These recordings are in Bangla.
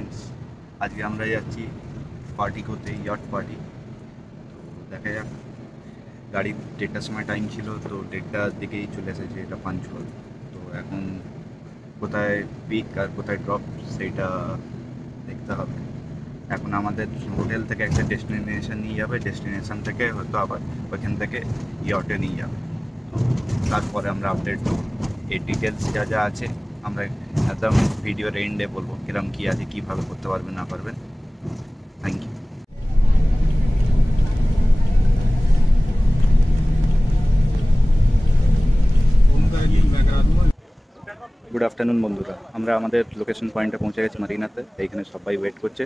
ফ্রেন্ডস, আজকে আমরা যাচ্ছি পার্টি করতে, ইয়ট পার্টি। তো দেখা যাক, গাড়ি 1:30টার সময় টাইম ছিল, তো 1:30টার দিকেই চলে এসেছে এটা পাঞ্চুয়াল। তো এখন কোথায় পিক আর কোথায় ড্রপ সেইটা দেখতে হবে। এখন আমাদের হোটেল থেকে একটা ডেস্টিনেশন নিয়ে যাবে, ডেস্টিনেশন থেকে হয়তো আবার ওইখান থেকে ইয়টে নিয়ে যাবে। তো তারপরে আমরা আপডেট দেবো। এই ডিটেলস যা যা আছে আমরা একদম ভিডিওর এন্ডে বলবো, কিরম কী আছে, কীভাবে করতে পারবেন না পারবেন। Thank you. গুড আফটারনুন বন্ধুরা, আমরা আমাদের লোকেশন পয়েন্টে পৌঁছে গেছি মারিনাতে। এইখানে সবাই ওয়েট করছে।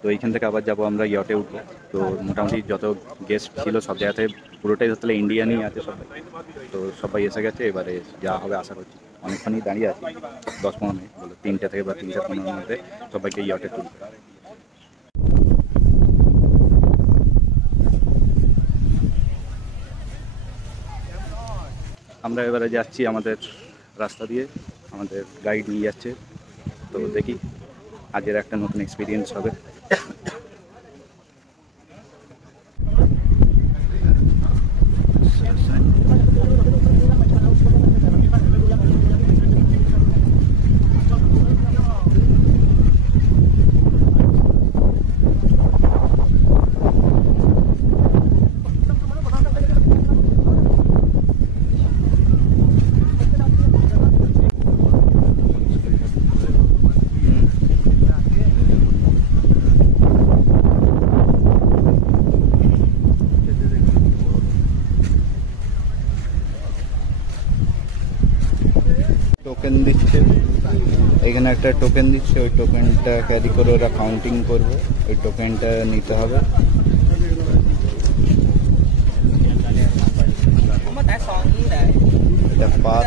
তো এইখান থেকে আবার যাব আমরা ইয়টে উঠবো। তো মোটামুটি যত গেস্ট ছিল সব জায়গাতে পুরোটাই ধরতে ইন্ডিয়ানই আছে সবাই। তো সবাই এসে গেছে, এবারে যা হবে আশা করছি। অনেকক্ষণই দাঁড়িয়ে আছি, 10-15 মিনিট বলো, 3টা থেকে বা 3:15-র মধ্যে সবাইকে ইয়টে তুলবে। আমরা এবারে যাচ্ছি আমাদের রাস্তা দিয়ে, আমাদের গাইড নিয়ে যাচ্ছে। তো দেখি, আজকের একটা নতুন এক্সপিরিয়েন্স হবে। টোকেন দিচ্ছে, এখানে একটা টোকেন দিচ্ছে, ওই টোকেনটা ক্যারি করে ওরা কাউন্টিং করবে, ওই টোকেনটা নিতে হবে। এটা পাস।